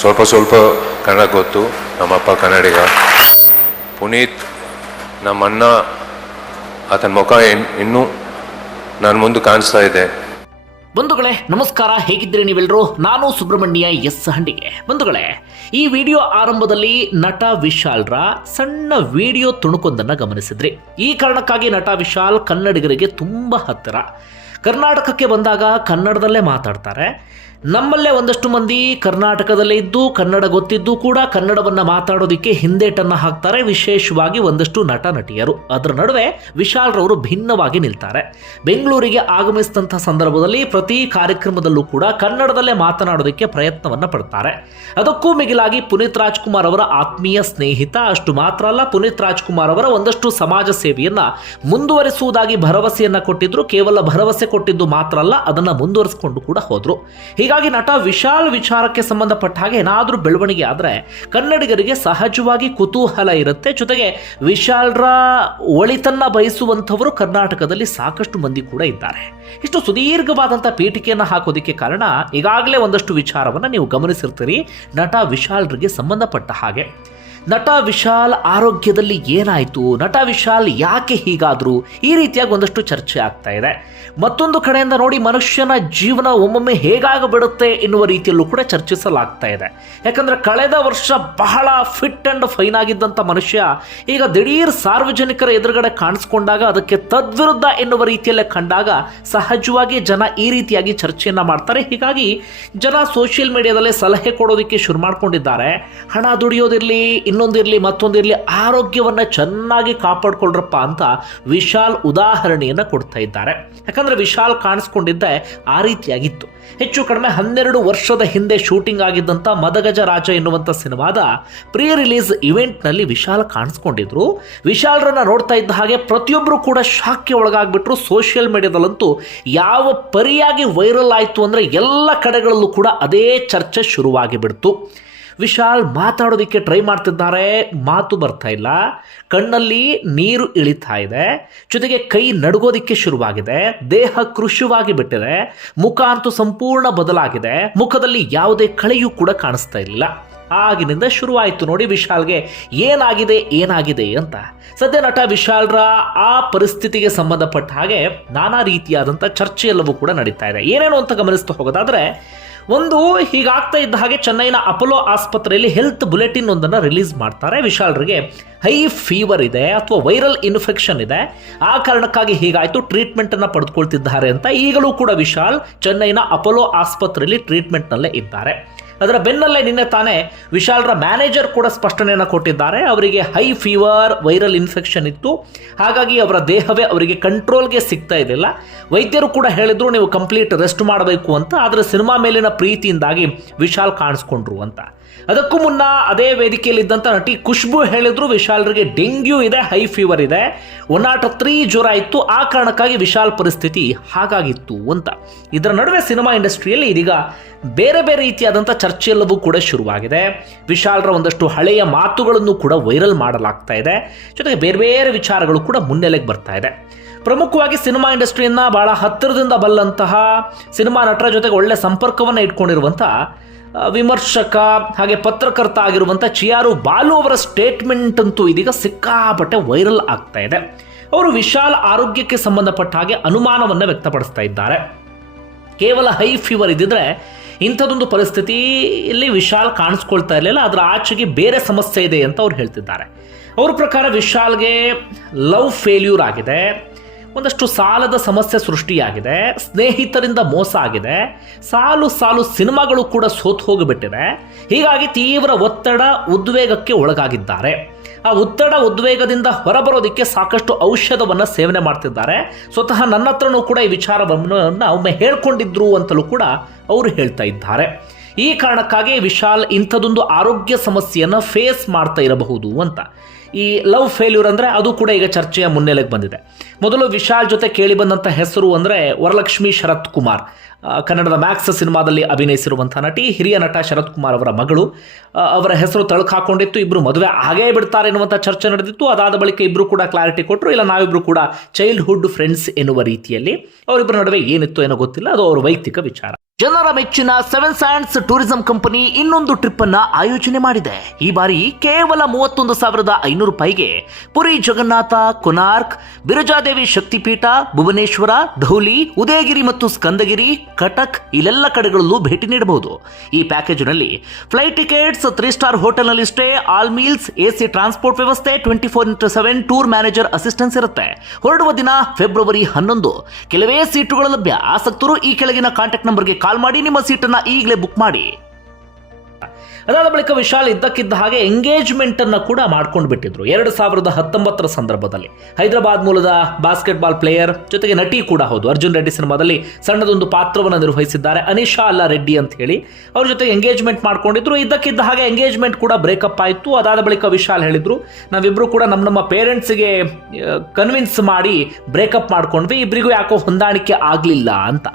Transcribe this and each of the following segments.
ಸ್ವಲ್ಪ ಸ್ವಲ್ಪ ಕನ್ನಡ ಗೊತ್ತು. ನಮ್ಮಪ್ಪ ಕನ್ನಡಿಗ. ಪುನೀತ್ ನಮ್ಮಣ್ಣ, ಆತನ ಮುಖ ಇನ್- ಇನ್ನೂ ನನ್ನ ಮುಂದೆ ಕಾಣಿಸ್ತಾ ಇದೆ. ಬಂಧುಗಳೇ, ನಮಸ್ಕಾರ. ಹೇಗಿದ್ದೀರಿ ನೀವೆಲ್ಲರೂ ನಾನು ಸುಬ್ರಹ್ಮಣ್ಯ ಎಸ್ ಹಂಡಿಗೆ. ಬಂಧುಗಳೇ, ಈ ವಿಡಿಯೋ ಆರಂಭದಲ್ಲಿ ನಟ ವಿಶಾಲ್ರ ಸಣ್ಣ ವಿಡಿಯೋ ತುಣುಕೊಂದನ್ನ ಗಮನಿಸಿದ್ರಿ. ಈ ಕಾರಣಕ್ಕಾಗಿ ನಟ ವಿಶಾಲ್ ಕನ್ನಡಿಗರಿಗೆ ತುಂಬಾ ಹತ್ತಿರ. ಕರ್ನಾಟಕಕ್ಕೆ ಬಂದಾಗ ಕನ್ನಡದಲ್ಲೇ ಮಾತಾಡ್ತಾರೆ. ನಮ್ಮಲ್ಲೇ ಒಂದಷ್ಟು ಮಂದಿ ಕರ್ನಾಟಕದಲ್ಲೇ ಇದ್ದು, ಕನ್ನಡ ಗೊತ್ತಿದ್ದು ಕೂಡ ಕನ್ನಡವನ್ನ ಮಾತಾಡೋದಕ್ಕೆ ಹಿಂದೇಟನ್ನು ಹಾಕ್ತಾರೆ. ವಿಶೇಷವಾಗಿ ಒಂದಷ್ಟು ನಟ, ನಟಿಯರು. ಅದರ ನಡುವೆ ವಿಶಾಲ್ರವರು ಭಿನ್ನವಾಗಿ ನಿಲ್ತಾರೆ. ಬೆಂಗಳೂರಿಗೆ ಆಗಮಿಸಿದಂಥ ಸಂದರ್ಭದಲ್ಲಿ ಪ್ರತಿ ಕಾರ್ಯಕ್ರಮದಲ್ಲೂ ಕೂಡ ಕನ್ನಡದಲ್ಲೇ ಮಾತನಾಡೋದಕ್ಕೆ ಪ್ರಯತ್ನವನ್ನ ಪಡ್ತಾರೆ. ಅದಕ್ಕೂ ಮಿಗಿಲಾಗಿ ಪುನೀತ್ ರಾಜ್ಕುಮಾರ್ ಅವರ ಆತ್ಮೀಯ ಸ್ನೇಹಿತ. ಅಷ್ಟು ಮಾತ್ರ ಅಲ್ಲ, ಪುನೀತ್ ರಾಜ್ಕುಮಾರ್ ಅವರ ಒಂದಷ್ಟು ಸಮಾಜ ಸೇವೆಯನ್ನ ಮುಂದುವರಿಸುವುದಾಗಿ ಭರವಸೆಯನ್ನು ಕೊಟ್ಟಿದ್ರು. ಕೇವಲ ಭರವಸೆ ಕೊಟ್ಟಿದ್ದು ಮಾತ್ರ ಅಲ್ಲ, ಅದನ್ನ ಮುಂದುವರಿಸಿಕೊಂಡು ಕೂಡ ಹೋದ್ರು. ಹೀಗಾಗಿ ನಟ ವಿಶಾಲ್ ವಿಚಾರಕ್ಕೆ ಸಂಬಂಧಪಟ್ಟ ಹಾಗೆ ಏನಾದರೂ ಬೆಳವಣಿಗೆ ಆದರೆ ಕನ್ನಡಿಗರಿಗೆ ಸಹಜವಾಗಿ ಕುತೂಹಲ ಇರುತ್ತೆ. ಜೊತೆಗೆ ವಿಶಾಲ್ರ ಒಳಿತನ್ನ ಬಯಸುವಂಥವರು ಕರ್ನಾಟಕದಲ್ಲಿ ಸಾಕಷ್ಟು ಮಂದಿ ಕೂಡ ಇದ್ದಾರೆ. ಇಷ್ಟು ಸುದೀರ್ಘವಾದಂಥ ಪೀಠಿಕೆಯನ್ನು ಹಾಕೋದಕ್ಕೆ ಕಾರಣ ಈಗಾಗಲೇ ಒಂದಷ್ಟು ವಿಚಾರವನ್ನು ನೀವು ಗಮನಿಸಿರ್ತೀರಿ. ನಟ ವಿಶಾಲ್ರಿಗೆ ಸಂಬಂಧಪಟ್ಟ ಹಾಗೆ. ನಟ ವಿಶಾಲ್ ಆರೋಗ್ಯದಲ್ಲಿ ಏನಾಯಿತು? ನಟ ವಿಶಾಲ್ ಯಾಕೆ ಹೀಗಾದ್ರು? ಈ ರೀತಿಯಾಗಿ ಒಂದಷ್ಟು ಚರ್ಚೆ ಆಗ್ತಾ ಇದೆ. ಮತ್ತೊಂದು ಕಡೆಯಿಂದ ನೋಡಿ, ಮನುಷ್ಯನ ಜೀವನ ಒಮ್ಮೊಮ್ಮೆ ಹೇಗಾಗಬಿಡುತ್ತೆ ಎನ್ನುವ ರೀತಿಯಲ್ಲೂ ಕೂಡ ಚರ್ಚಿಸಲಾಗ್ತಾ ಇದೆ. ಯಾಕಂದ್ರೆ ಕಳೆದ ವರ್ಷ ಬಹಳ ಫಿಟ್ ಅಂಡ್ ಫೈನ್ ಆಗಿದ್ದಂಥ ಮನುಷ್ಯ ಈಗ ದಿಢೀರ್ ಸಾರ್ವಜನಿಕರ ಎದುರುಗಡೆ ಕಾಣಿಸ್ಕೊಂಡಾಗ ಅದಕ್ಕೆ ತದ್ವಿರುದ್ಧ ಎನ್ನುವ ರೀತಿಯಲ್ಲೇ ಕಂಡಾಗ ಸಹಜವಾಗಿ ಜನ ಈ ರೀತಿಯಾಗಿ ಚರ್ಚೆಯನ್ನ ಮಾಡ್ತಾರೆ. ಹೀಗಾಗಿ ಜನ ಸೋಷಿಯಲ್ ಮೀಡಿಯಾದಲ್ಲೇ ಸಲಹೆ ಕೊಡೋದಕ್ಕೆ ಶುರು ಮಾಡ್ಕೊಂಡಿದ್ದಾರೆ. ಹಣ ದುಡಿಯೋದಿರಲಿ ಇನ್ನೊಂದಿರಲಿ ಮತ್ತೊಂದಿರಲಿ ಆರೋಗ್ಯವನ್ನು ಚೆನ್ನಾಗಿ ಕಾಪಾಡ್ಕೊಳ್ರಪ್ಪ ಅಂತ ವಿಶಾಲ್ ಉದಾಹರಣೆಯನ್ನು ಕೊಡ್ತಾ ಇದ್ದಾರೆ. ಯಾಕಂದರೆ ವಿಶಾಲ್ ಕಾಣಿಸ್ಕೊಂಡಿದ್ದೆ ಆ ರೀತಿಯಾಗಿತ್ತು. ಹೆಚ್ಚು ಕಡಿಮೆ ಹನ್ನೆರಡು ವರ್ಷದ ಹಿಂದೆ ಶೂಟಿಂಗ್ ಆಗಿದ್ದಂಥ ಮದಗಜ ರಾಜ ಎನ್ನುವಂಥ ಸಿನಿಮಾದ ಪ್ರೀ ರಿಲೀಸ್ ಇವೆಂಟ್ನಲ್ಲಿ ವಿಶಾಲ್ ಕಾಣಿಸ್ಕೊಂಡಿದ್ರು. ವಿಶಾಲ್ರನ್ನ ನೋಡ್ತಾ ಇದ್ದ ಹಾಗೆ ಪ್ರತಿಯೊಬ್ಬರು ಕೂಡ ಶಾಕ್ಗೆ ಒಳಗಾಗ್ಬಿಟ್ರು. ಸೋಷಿಯಲ್ ಮೀಡಿಯಾದಲ್ಲಂತೂ ಯಾವ ಪರಿಯಾಗಿ ವೈರಲ್ ಆಯಿತು ಅಂದರೆ ಎಲ್ಲ ಕಡೆಗಳಲ್ಲೂ ಕೂಡ ಅದೇ ಚರ್ಚೆ ಶುರುವಾಗಿ ಬಿಡ್ತು ವಿಶಾಲ್ ಮಾತಾಡೋದಕ್ಕೆ ಟ್ರೈ ಮಾಡ್ತಿದ್ದಾರೆ. ಮಾತು ಬರ್ತಾ ಇಲ್ಲ. ಕಣ್ಣಲ್ಲಿ ನೀರು ಇಳಿತಾ ಇದೆ. ಜೊತೆಗೆ ಕೈ ನಡುಗೋದಿಕ್ಕೆ ಶುರುವಾಗಿದೆ. ದೇಹ ಕೃಶವಾಗಿ ಬಿಟ್ಟಿದೆ. ಮುಖ ಅಂತೂ ಸಂಪೂರ್ಣ ಬದಲಾಗಿದೆ. ಮುಖದಲ್ಲಿ ಯಾವುದೇ ಕಳೆಯೂ ಕೂಡ ಕಾಣಿಸ್ತಾ ಇಲ್ಲ. ಆಗಿನಿಂದ ಶುರುವಾಯಿತು ನೋಡಿ ವಿಶಾಲ್ಗೆ ಏನಾಗಿದೆ ಏನಾಗಿದೆ ಅಂತ. ಸದ್ಯ ನಟ ವಿಶಾಲ್ರ ಆ ಪರಿಸ್ಥಿತಿಗೆ ಸಂಬಂಧಪಟ್ಟ ಹಾಗೆ ನಾನಾ ರೀತಿಯಾದಂಥ ಚರ್ಚೆ ಎಲ್ಲವೂ ಕೂಡ ನಡೀತಾ ಇದೆ. ಏನೇನು ಅಂತ ಗಮನಿಸ್ತಾ ಹೋಗೋದಾದ್ರೆ ಒಂದು ಹೀಗಾಗ್ತಾ ಇದ್ದ ಹಾಗೆ ಚೆನ್ನೈನ ಅಪೋಲೋ ಆಸ್ಪತ್ರೆಯಲ್ಲಿ ಹೆಲ್ತ್ ಬುಲೆಟಿನ್ ಒಂದನ್ನು ರಿಲೀಸ್ ಮಾಡ್ತಾರೆ. ವಿಶಾಲ್ರಿಗೆ ಹೈ ಫೀವರ್ ಇದೆ ಅಥವಾ ವೈರಲ್ ಇನ್ಫೆಕ್ಷನ್ ಇದೆ. ಆ ಕಾರಣಕ್ಕಾಗಿ ಹೀಗಾಯಿತು ಟ್ರೀಟ್ಮೆಂಟನ್ನು ಪಡೆದುಕೊಳ್ತಿದ್ದಾರೆ ಅಂತ ಈಗಲೂ ಕೂಡ ವಿಶಾಲ್ ಚೆನ್ನೈನ ಅಪೋಲೋ ಆಸ್ಪತ್ರೆಯಲ್ಲಿ ಟ್ರೀಟ್ಮೆಂಟ್ನಲ್ಲೇ ಇದ್ದಾರೆ. ಅದರ ಬೆನ್ನಲ್ಲೇ ನಿನ್ನೆ ತಾನೇ ವಿಶಾಲ್ರ ಮ್ಯಾನೇಜರ್ ಕೂಡ ಸ್ಪಷ್ಟನೆಯನ್ನು ಕೊಟ್ಟಿದ್ದಾರೆ. ಅವರಿಗೆ ಹೈ ಫೀವರ್, ವೈರಲ್ ಇನ್ಫೆಕ್ಷನ್ ಇತ್ತು. ಹಾಗಾಗಿ ಅವರ ದೇಹವೇ ಅವರಿಗೆ ಕಂಟ್ರೋಲ್ಗೆ ಸಿಗ್ತಾ ಇರಲಿಲ್ಲ. ವೈದ್ಯರು ಕೂಡ ಹೇಳಿದ್ರು, ನೀವು ಕಂಪ್ಲೀಟ್ ರೆಸ್ಟ್ ಮಾಡಬೇಕು ಅಂತ. ಆದರೆ ಸಿನಿಮಾ ಮೇಲಿನ ಪ್ರೀತಿಯಿಂದಾಗಿ ವಿಶಾಲ್ ಕಾಣಿಸ್ಕೊಂಡ್ರು ಅಂತ. ಅದಕ್ಕೂ ಮುನ್ನ ಅದೇ ವೇದಿಕೆಯಲ್ಲಿದ್ದಂಥ ನಟಿ ಖುಷ್ಬು ಹೇಳಿದ್ರು, ವಿಶಾಲ್ರಿಗೆ ಡೆಂಗ್ಯೂ ಇದೆ, ಹೈ ಫೀವರ್ ಇದೆ. ಒನ್ ನಾಟ್ ತ್ರೀ ಜ್ವರ ಇತ್ತು. ಆ ಕಾರಣಕ್ಕಾಗಿ ವಿಶಾಲ್ ಪರಿಸ್ಥಿತಿ ಹಾಗಾಗಿತ್ತು ಅಂತ. ಇದರ ನಡುವೆ ಸಿನಿಮಾ ಇಂಡಸ್ಟ್ರಿಯಲ್ಲಿ ಇದೀಗ ಬೇರೆ ಬೇರೆ ರೀತಿಯಾದಂಥ ಚರ್ಚೆ ಎಲ್ಲವೂ ಕೂಡ ಶುರುವಾಗಿದೆ. ವಿಶಾಲ್ರ ಒಂದಷ್ಟು ಹಳೆಯ ಮಾತುಗಳನ್ನು ಕೂಡ ವೈರಲ್ ಮಾಡಲಾಗ್ತಾ ಇದೆ. ಜೊತೆಗೆ ಬೇರೆ ಬೇರೆ ವಿಚಾರಗಳು ಕೂಡ ಮುನ್ನೆಲೆಗೆ ಬರ್ತಾ ಇದೆ. ಪ್ರಮುಖವಾಗಿ ಸಿನಿಮಾ ಇಂಡಸ್ಟ್ರಿಯನ್ನ ಬಹಳ ಹತ್ತಿರದಿಂದ ಬಲ್ಲಂತಹ ಸಿನಿಮಾ ನಟರ ಜೊತೆಗೆ ಒಳ್ಳೆ ಸಂಪರ್ಕವನ್ನು ಇಟ್ಕೊಂಡಿರುವಂಥ ವಿಮರ್ಶಕ, ಹಾಗೆ ಪತ್ರಕರ್ತ ಆಗಿರುವಂಥ ಚಿಯಾರು ಬಾಲು ಅವರ ಸ್ಟೇಟ್ಮೆಂಟ್ ಅಂತೂ ಇದೀಗ ಸಿಕ್ಕಾಪಟ್ಟೆ ವೈರಲ್ ಆಗ್ತಾ ಇದೆ. ಅವರು ವಿಶಾಲ್ ಆರೋಗ್ಯಕ್ಕೆ ಸಂಬಂಧಪಟ್ಟ ಹಾಗೆ ಅನುಮಾನವನ್ನು ವ್ಯಕ್ತಪಡಿಸ್ತಾ ಇದ್ದಾರೆ. ಕೇವಲ ಹೈ ಫೀವರ್ ಇದ್ದಿದ್ರೆ ಇಂಥದ್ದೊಂದು ಪರಿಸ್ಥಿತಿಯಲ್ಲಿ ವಿಶಾಲ್ ಕಾಣಿಸ್ಕೊಳ್ತಾ ಇರಲಿಲ್ಲ ಅದರ ಆಚೆಗೆ ಬೇರೆ ಸಮಸ್ಯೆ ಇದೆ ಅಂತ ಅವ್ರು ಹೇಳ್ತಿದ್ದಾರೆ. ಅವ್ರ ಪ್ರಕಾರ ವಿಶಾಲ್ಗೆ ಲವ್ ಫೇಲ್ಯೂರ್ ಆಗಿದೆ. ಒಂದಷ್ಟು ಸಾಲದ ಸಮಸ್ಯೆ ಸೃಷ್ಟಿಯಾಗಿದೆ, ಸ್ನೇಹಿತರಿಂದ ಮೋಸ ಆಗಿದೆ, ಸಾಲು ಸಾಲು ಸಿನಿಮಾಗಳು ಕೂಡ ಸೋತು ಹೋಗಿಬಿಟ್ಟಿದೆ ಹೀಗಾಗಿ ತೀವ್ರ ಒತ್ತಡ ಉದ್ವೇಗಕ್ಕೆ ಒಳಗಾಗಿದ್ದಾರೆ. ಆ ಒತ್ತಡ ಉದ್ವೇಗದಿಂದ ಹೊರಬರೋದಕ್ಕೆ ಸಾಕಷ್ಟು ಔಷಧವನ್ನು ಸೇವನೆ ಮಾಡ್ತಿದ್ದಾರೆ. ಸ್ವತಃ ನನ್ನ ಹತ್ರನೂ ಕೂಡ ಈ ವಿಚಾರವನ್ನು ಒಮ್ಮೆ ಹೇಳ್ಕೊಂಡಿದ್ರು ಅಂತಲೂ ಕೂಡ ಅವರು ಹೇಳ್ತಾ ಇದ್ದಾರೆ. ಈ ಕಾರಣಕ್ಕಾಗಿ ವಿಶಾಲ್ ಇಂಥದೊಂದು ಆರೋಗ್ಯ ಸಮಸ್ಯೆಯನ್ನು ಫೇಸ್ ಮಾಡ್ತಾ ಇರಬಹುದು ಅಂತ. ಈ ಲವ್ ಫೇಲ್ಯೂರ್ ಅಂದರೆ ಅದು ಕೂಡ ಈಗ ಚರ್ಚೆಯ ಮುನ್ನೆಲೆಗೆ ಬಂದಿದೆ. ಮೊದಲು ವಿಶಾಲ್ ಜೊತೆ ಕೇಳಿ ಬಂದಂಥ ಹೆಸರು ಅಂದರೆ ವರಲಕ್ಷ್ಮಿ ಶರತ್ ಕುಮಾರ್. ಕನ್ನಡದ ಮ್ಯಾಕ್ಸ್ ಸಿನಿಮಾದಲ್ಲಿ ಅಭಿನಯಿಸಿರುವಂಥ ನಟಿ, ಹಿರಿಯ ನಟ ಶರತ್ ಕುಮಾರ್ ಅವರ ಮಗಳು. ಅವರ ಹೆಸರು ತಳಕು ಹಾಕೊಂಡಿತ್ತು ಇಬ್ಬರು ಮದುವೆ ಹಾಗೇ ಬಿಡ್ತಾರೆ ಎನ್ನುವಂಥ ಚರ್ಚೆ ನಡೆದಿತ್ತು. ಅದಾದ ಬಳಿಕ ಇಬ್ಬರು ಕೂಡ ಕ್ಲಾರಿಟಿ ಕೊಟ್ಟರು ಇಲ್ಲ ನಾವಿಬ್ಬರು ಕೂಡ ಚೈಲ್ಡ್ಹುಡ್ ಫ್ರೆಂಡ್ಸ್ ಎನ್ನುವ ರೀತಿಯಲ್ಲಿ. ಅವರಿಬ್ಬರ ನಡುವೆ ಏನಿತ್ತು ಏನೋ ಗೊತ್ತಿಲ್ಲ, ಅದು ಅವರ ವೈಯಕ್ತಿಕ ವಿಚಾರ. ಜನರ ಮೆಚ್ಚಿನ ಸೆವೆನ್ ಸ್ಯಾಂಡ್ಸ್ ಟೂರಿಸಂ ಕಂಪನಿ ಇನ್ನೊಂದು ಟ್ರಿಪ್ ಅನ್ನ ಆಯೋಜನೆ ಮಾಡಿದೆ. ಈ ಬಾರಿ ಕೇವಲ ಮೂವತ್ತೊಂದು ಸಾವಿರದ ಐನೂರು ರೂಪಾಯಿಗೆ ಪುರಿ ಜಗನ್ನಾಥ, ಕೊನಾರ್ಕ್, ಬಿರಜಾದೇವಿ ಶಕ್ತಿಪೀಠ, ಭುವನೇಶ್ವರ, ಧೌಲಿ, ಉದಯಗಿರಿ ಮತ್ತು ಸ್ಕಂದಗಿರಿ, ಕಟಕ್ ಇಲ್ಲೆಲ್ಲ ಕಡೆಗಳಲ್ಲೂ ಭೇಟಿ ನೀಡಬಹುದು. ಈ ಪ್ಯಾಕೇಜ್ನಲ್ಲಿ ಫ್ಲೈಟ್ ಟಿಕೆಟ್ಸ್ ತ್ರೀ ಸ್ಟಾರ್ ಹೋಟೆಲ್ನಲ್ಲಿ stay all meals AC transport ವ್ಯವಸ್ಥೆ twenty four into seven tour manager assistance ಇರುತ್ತೆ. ಹೊರಡುವ ದಿನ ಫೆಬ್ರವರಿ ಹನ್ನೊಂದು. ಕೆಲವೇ ಸೀಟುಗಳು ಲಭ್ಯ. ಆಸಕ್ತರು ಈ ಕೆಳಗಿನ ಕಾಂಟ್ಯಾಕ್ಟ್ ನಂಬರ್ಗೆ ಕಾಲ್ ಮಾಡಿ ನಿಮ್ಮ ಸೀಟನ್ನ ಈಗಲೇ ಬುಕ್ ಮಾಡಿ. ಅದಾದ ಬಳಿಕ ವಿಶಾಲ್ ಇದ್ದಕ್ಕಿದ್ದ ಹಾಗೆ ಎಂಗೇಜ್ಮೆಂಟ್ ಅನ್ನು ಕೂಡ ಮಾಡ್ಕೊಂಡು ಬಿಟ್ಟಿದ್ರು. ಎರಡು ಸಾವಿರದ ಹತ್ತೊಂಬತ್ತರ ಸಂದರ್ಭದಲ್ಲಿ. ಹೈದರಾಬಾದ್ ಮೂಲದ ಬಾಸ್ಕೆಟ್ಬಾಲ್ ಪ್ಲೇಯರ್ ಜೊತೆಗೆ ನಟಿ ಕೂಡ ಹೌದು. ಅರ್ಜುನ್ ರೆಡ್ಡಿ ಸಿನಿಮಾದಲ್ಲಿ ಸಣ್ಣದೊಂದು ಪಾತ್ರವನ್ನು ನಿರ್ವಹಿಸಿದ್ದಾರೆ. ಅನಿಶಾ ಅಲ್ಲ ರೆಡ್ಡಿ ಅಂತ ಹೇಳಿ ಅವ್ರ ಜೊತೆ ಎಂಗೇಜ್ಮೆಂಟ್ ಮಾಡ್ಕೊಂಡಿದ್ರು. ಇದ್ದಕ್ಕಿದ್ದ ಹಾಗೆ ಎಂಗೇಜ್ಮೆಂಟ್ ಕೂಡ ಬ್ರೇಕಪ್ ಆಯಿತು. ಅದಾದ ಬಳಿಕ ವಿಶಾಲ್ ಹೇಳಿದ್ರು, ನಾವಿಬ್ರು ಕೂಡ ನಮ್ಮ ನಮ್ಮ ಪೇರೆಂಟ್ಸ್ಗೆ ಕನ್ವಿನ್ಸ್ ಮಾಡಿ ಬ್ರೇಕಪ್ ಮಾಡ್ಕೊಂಡ್ವಿ. ಇಬ್ಬರಿಗೂ ಯಾಕೋ ಹೊಂದಾಣಿಕೆ ಆಗಲಿಲ್ಲ ಅಂತ.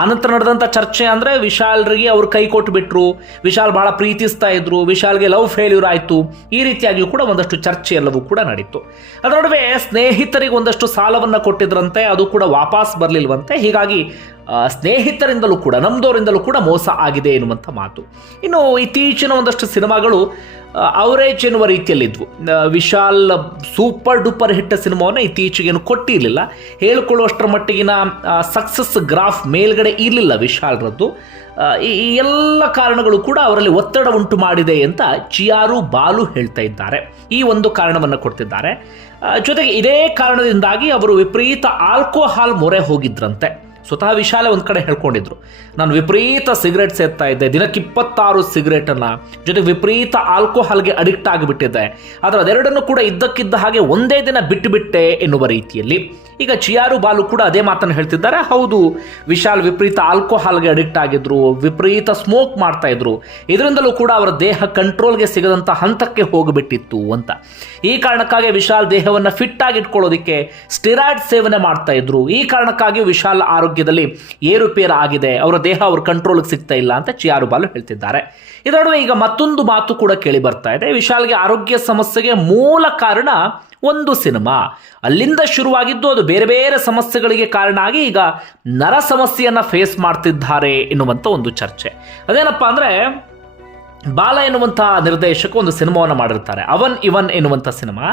ಆನಂತರ ನಡೆದಂಥ ಚರ್ಚೆ ಅಂದರೆ ವಿಶಾಲ್ರಿಗೆ ಅವ್ರು ಕೈ ಕೊಟ್ಟು ಬಿಟ್ರು ವಿಶಾಲ್ ಬಹಳ ಪ್ರೀತಿಸ್ತಾ ಇದ್ರು, ವಿಶಾಲ್ಗೆ ಲವ್ ಫೇಲ್ಯೂರ್ ಆಯಿತು, ಈ ರೀತಿಯಾಗಿಯೂ ಕೂಡ ಒಂದಷ್ಟು ಚರ್ಚೆ ಎಲ್ಲವೂ ಕೂಡ ನಡೀತು. ಅದರ ನಡುವೆ ಸ್ನೇಹಿತರಿಗೆ ಒಂದಷ್ಟು ಸಾಲವನ್ನು ಕೊಟ್ಟಿದ್ರಂತೆ, ಅದು ಕೂಡ ವಾಪಸ್ ಬರಲಿಲ್ವಂತೆ. ಹೀಗಾಗಿ ಸ್ನೇಹಿತರಿಂದಲೂ ಕೂಡ ನಮ್ದವರಿಂದಲೂ ಕೂಡ ಮೋಸ ಆಗಿದೆ ಎನ್ನುವಂಥ ಮಾತು. ಇನ್ನು ಇತ್ತೀಚಿನ ಒಂದಷ್ಟು ಸಿನಿಮಾಗಳು ಅವರೇಜ್ ಎನ್ನುವ ರೀತಿಯಲ್ಲಿದ್ವು. ವಿಶಾಲ್ ಸೂಪರ್ ಡೂಪರ್ ಹಿಟ್ ಸಿನಿಮಾವನ್ನು ಇತ್ತೀಚೆಗೇನು ಕೊಟ್ಟಿರಲಿಲ್ಲ. ಹೇಳಿಕೊಳ್ಳುವಷ್ಟರ ಮಟ್ಟಿಗಿನ ಸಕ್ಸಸ್ ಗ್ರಾಫ್ ಮೇಲ್ಗಡೆ ಇರಲಿಲ್ಲ ವಿಶಾಲ್ರದ್ದು. ಈ ಎಲ್ಲ ಕಾರಣಗಳು ಕೂಡ ಅವರಲ್ಲಿ ಒತ್ತಡ ಉಂಟು ಮಾಡಿದೆ ಅಂತ ಚಿಯಾರು ಬಾಲು ಹೇಳ್ತಾ ಇದ್ದಾರೆ. ಈ ಒಂದು ಕಾರಣವನ್ನು ಕೊಡ್ತಿದ್ದಾರೆ. ಜೊತೆಗೆ ಇದೇ ಕಾರಣದಿಂದಾಗಿ ಅವರು ವಿಪರೀತ ಆಲ್ಕೋಹಾಲ್ ಮೊರೆ ಹೋಗಿದ್ರಂತೆ. ಸ್ವತಃ ವಿಶಾಲ ಒಂದು ಕಡೆ ಹೇಳ್ಕೊಂಡಿದ್ರು. ನಾನು ವಿಪರೀತ ಸಿಗರೇಟ್ ಸೇರ್ತಾ ಇದ್ದೆ, ದಿನಕ್ಕೆ ಇಪ್ಪತ್ತಾರು ಸಿಗರೇಟನ್ನು, ಜೊತೆಗೆ ವಿಪರೀತ ಆಲ್ಕೋಹಾಲ್ಗೆ ಅಡಿಕ್ಟ್ ಆಗಿಬಿಟ್ಟಿದ್ದೆ. ಆದರೆ ಅದೆರಡನ್ನು ಕೂಡ ಇದ್ದಕ್ಕಿದ್ದ ಹಾಗೆ ಒಂದೇ ದಿನ ಬಿಟ್ಟುಬಿಟ್ಟೆ ಎನ್ನುವ ರೀತಿಯಲ್ಲಿ. ಈಗ ಚಿಯಾರು ಬಾಲು ಕೂಡ ಅದೇ ಮಾತನ್ನು ಹೇಳ್ತಿದ್ದಾರೆ. ಹೌದು, ವಿಶಾಲ್ ವಿಪರೀತ ಆಲ್ಕೋಹಾಲ್ಗೆ ಅಡಿಕ್ಟ್ ಆಗಿದ್ರು, ವಿಪರೀತ ಸ್ಮೋಕ್ ಮಾಡ್ತಾ ಇದ್ರು. ಇದರಿಂದಲೂ ಕೂಡ ಅವರ ದೇಹ ಕಂಟ್ರೋಲ್ಗೆ ಸಿಗದಂಥ ಹಂತಕ್ಕೆ ಹೋಗಿಬಿಟ್ಟಿತ್ತು ಅಂತ. ಈ ಕಾರಣಕ್ಕಾಗಿ ವಿಶಾಲ್ ದೇಹವನ್ನು ಫಿಟ್ ಆಗಿ ಇಟ್ಕೊಳ್ಳೋದಕ್ಕೆ ಸ್ಟಿರಾಯ್ಡ್ ಸೇವನೆ ಮಾಡ್ತಾ ಇದ್ರು. ಈ ಕಾರಣಕ್ಕಾಗಿ ವಿಶಾಲ್ ಆರೋಗ್ಯದಲ್ಲಿ ಏರುಪೇರು ಆಗಿದೆ ಅವರ ದೇಹ ಅವ್ರ ಕಂಟ್ರೋಲ್ಗೆ ಸಿಗ್ತಾ ಇಲ್ಲ ಅಂತ ಚಿಯಾರು ಬಾಲು ಹೇಳ್ತಿದ್ದಾರೆ. ಇದರ ನಡುವೆ ಈಗ ಮತ್ತೊಂದು ಮಾತು ಕೂಡ ಕೇಳಿ ಬರ್ತಾ ಇದೆ. ವಿಶಾಲ್ಗೆ ಆರೋಗ್ಯ ಸಮಸ್ಯೆಗೆ ಮೂಲ ಕಾರಣ ಒಂದು ಸಿನಿಮಾ. ಅಲ್ಲಿಂದ ಶುರುವಾಗಿದ್ದು ಅದು ಬೇರೆ ಬೇರೆ ಸಮಸ್ಯೆಗಳಿಗೆ ಕಾರಣ ಆಗಿ ಈಗ ನರ ಸಮಸ್ಯೆಯನ್ನು ಫೇಸ್ ಮಾಡ್ತಿದ್ದಾರೆ ಎನ್ನುವಂಥ ಒಂದು ಚರ್ಚೆ. ಅದೇನಪ್ಪ ಅಂದ್ರೆ ಬಾಲ ಎನ್ನುವಂಥ ನಿರ್ದೇಶಕ ಒಂದು ಸಿನಿಮಾವನ್ನು ಮಾಡಿರ್ತಾರೆ. ಅವನ್ ಇವನ್ ಎನ್ನುವಂಥ ಸಿನಿಮಾ.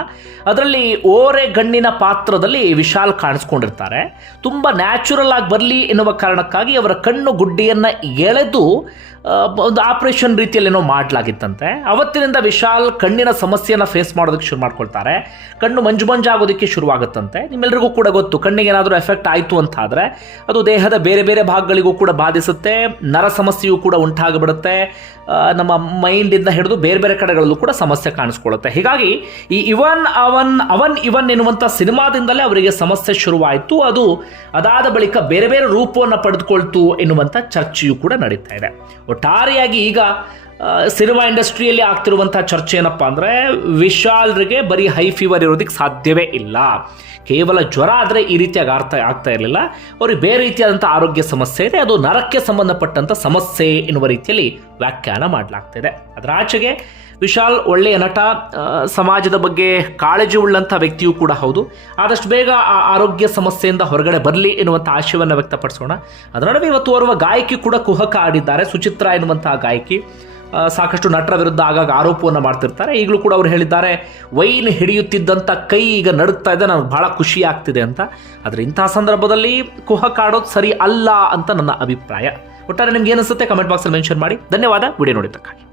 ಅದರಲ್ಲಿ ಓರೆ ಗಣ್ಣಿನ ಪಾತ್ರದಲ್ಲಿ ವಿಶಾಲ್ ಕಾಣಿಸ್ಕೊಂಡಿರ್ತಾರೆ. ತುಂಬ ನ್ಯಾಚುರಲ್ ಆಗಿ ಬರಲಿ ಎನ್ನುವ ಕಾರಣಕ್ಕಾಗಿ ಅವರ ಕಣ್ಣು ಗುಡ್ಡಿಯನ್ನು ಎಳೆದು ಒಂದು ಆಪರೇಷನ್ ರೀತಿಯಲ್ಲಿ ಏನೋ ಮಾಡಲಾಗಿತ್ತಂತೆ. ಅವತ್ತಿನಿಂದ ವಿಶಾಲ್ ಕಣ್ಣಿನ ಸಮಸ್ಯೆಯನ್ನು ಫೇಸ್ ಮಾಡೋದಕ್ಕೆ ಶುರು ಮಾಡ್ಕೊಳ್ತಾರೆ. ಕಣ್ಣು ಮಂಜು ಮಂಜಾಗೋದಕ್ಕೆ ಶುರುವಾಗುತ್ತಂತೆ. ನಿಮ್ಮೆಲ್ಲರಿಗೂ ಕೂಡ ಗೊತ್ತು, ಕಣ್ಣಿಗೆ ಏನಾದರೂ ಎಫೆಕ್ಟ್ ಆಯಿತು ಅಂತ ಆದರೆ ಅದು ದೇಹದ ಬೇರೆ ಬೇರೆ ಭಾಗಗಳಿಗೂ ಕೂಡ ಬಾಧಿಸುತ್ತೆ. ನರ ಸಮಸ್ಯೆಯೂ ಕೂಡ ಉಂಟಾಗಿಬಿಡುತ್ತೆ. ನಮ್ಮ ಮೈಂಡಿಂದ ಹಿಡಿದು ಬೇರೆ ಬೇರೆ ಕಡೆಗಳಲ್ಲೂ ಕೂಡ ಸಮಸ್ಯೆ ಕಾಣಿಸ್ಕೊಳ್ಳುತ್ತೆ. ಹೀಗಾಗಿ ಈ ಇವನ್ ಅವನ್ ಅವನ್ ಇವನ್ ಎನ್ನುವಂಥ ಸಿನಿಮಾದಿಂದಲೇ ಅವರಿಗೆ ಸಮಸ್ಯೆ ಶುರುವಾಯಿತು. ಅದು ಅದಾದ ಬಳಿಕ ಬೇರೆ ಬೇರೆ ರೂಪವನ್ನು ಪಡೆದುಕೊಳ್ತು ಎನ್ನುವಂಥ ಚರ್ಚೆಯೂ ಕೂಡ ನಡೀತಾ ಇದೆ. ಒಟ್ಟಾರೆಯಾಗಿ ಈಗ ಸಿನಿಮಾ ಇಂಡಸ್ಟ್ರಿಯಲ್ಲಿ ಆಗ್ತಿರುವಂಥ ಚರ್ಚೆ ಏನಪ್ಪ ಅಂದರೆ ವಿಶಾಲ್ರಿಗೆ ಬರೀ ಹೈ ಫೀವರ್ ಇರೋದಕ್ಕೆ ಸಾಧ್ಯವೇ ಇಲ್ಲ. ಕೇವಲ ಜ್ವರ ಆದರೆ ಈ ರೀತಿಯಾಗಿ ಅರ್ಥ ಆಗ್ತಾ ಇರಲಿಲ್ಲ. ಅವ್ರಿಗೆ ಬೇರೆ ರೀತಿಯಾದಂಥ ಆರೋಗ್ಯ ಸಮಸ್ಯೆ ಇದೆ. ಅದು ನರಕ್ಕೆ ಸಂಬಂಧಪಟ್ಟಂಥ ಸಮಸ್ಯೆ ಎನ್ನುವ ರೀತಿಯಲ್ಲಿ ವ್ಯಾಖ್ಯಾನ ಮಾಡಲಾಗ್ತಿದೆ. ಅದರ ಆಚೆಗೆ ವಿಶಾಲ್ ಒಳ್ಳೆಯ ನಟ ಸಮಾಜದ ಬಗ್ಗೆ ಕಾಳಜಿ ಉಳ್ಳಂಥ ವ್ಯಕ್ತಿಯೂ ಕೂಡ ಹೌದು. ಆದಷ್ಟು ಬೇಗ ಆ ಆರೋಗ್ಯ ಸಮಸ್ಯೆಯಿಂದ ಹೊರಗಡೆ ಬರಲಿ ಎನ್ನುವಂಥ ಆಶಯವನ್ನು ವ್ಯಕ್ತಪಡಿಸೋಣ. ಅದರ ನಡುವೆ ಇವತ್ತು ಓರ್ವ ಗಾಯಕಿ ಕೂಡ ಕುಹಕ ಆಡಿದ್ದಾರೆ. ಸುಚಿತ್ರ ಎನ್ನುವಂತಹ ಗಾಯಕಿ. ಸಾಕಷ್ಟು ನಟರ ವಿರುದ್ಧ ಆಗಾಗ ಆರೋಪವನ್ನು ಮಾಡ್ತಿರ್ತಾರೆ. ಈಗಲೂ ಕೂಡ ಅವರು ಹೇಳಿದ್ದಾರೆ, ವೈನ್ ಹಿಡಿಯುತ್ತಿದ್ದಂಥ ಕೈ ಈಗ ನಡುಗ್ತಾ ಇದೆ, ನನಗೆ ಬಹಳ ಖುಷಿ ಆಗ್ತಿದೆ ಅಂತ. ಆದರೆ ಇಂತಹ ಸಂದರ್ಭದಲ್ಲಿ ಕುಹಕ ಕಾಡೋದು ಸರಿ ಅಲ್ಲ ಅಂತ ನನ್ನ ಅಭಿಪ್ರಾಯ. ಒಟ್ಟಾರೆ ನಿಮ್ಗೆ ಏನಿಸುತ್ತೆ? ಕಮೆಂಟ್ ಬಾಕ್ಸಲ್ಲಿ ಮೆನ್ಷನ್ ಮಾಡಿ. ಧನ್ಯವಾದ. ವಿಡಿಯೋ ನೋಡಿದ್ದಕ್ಕಾಗಿ.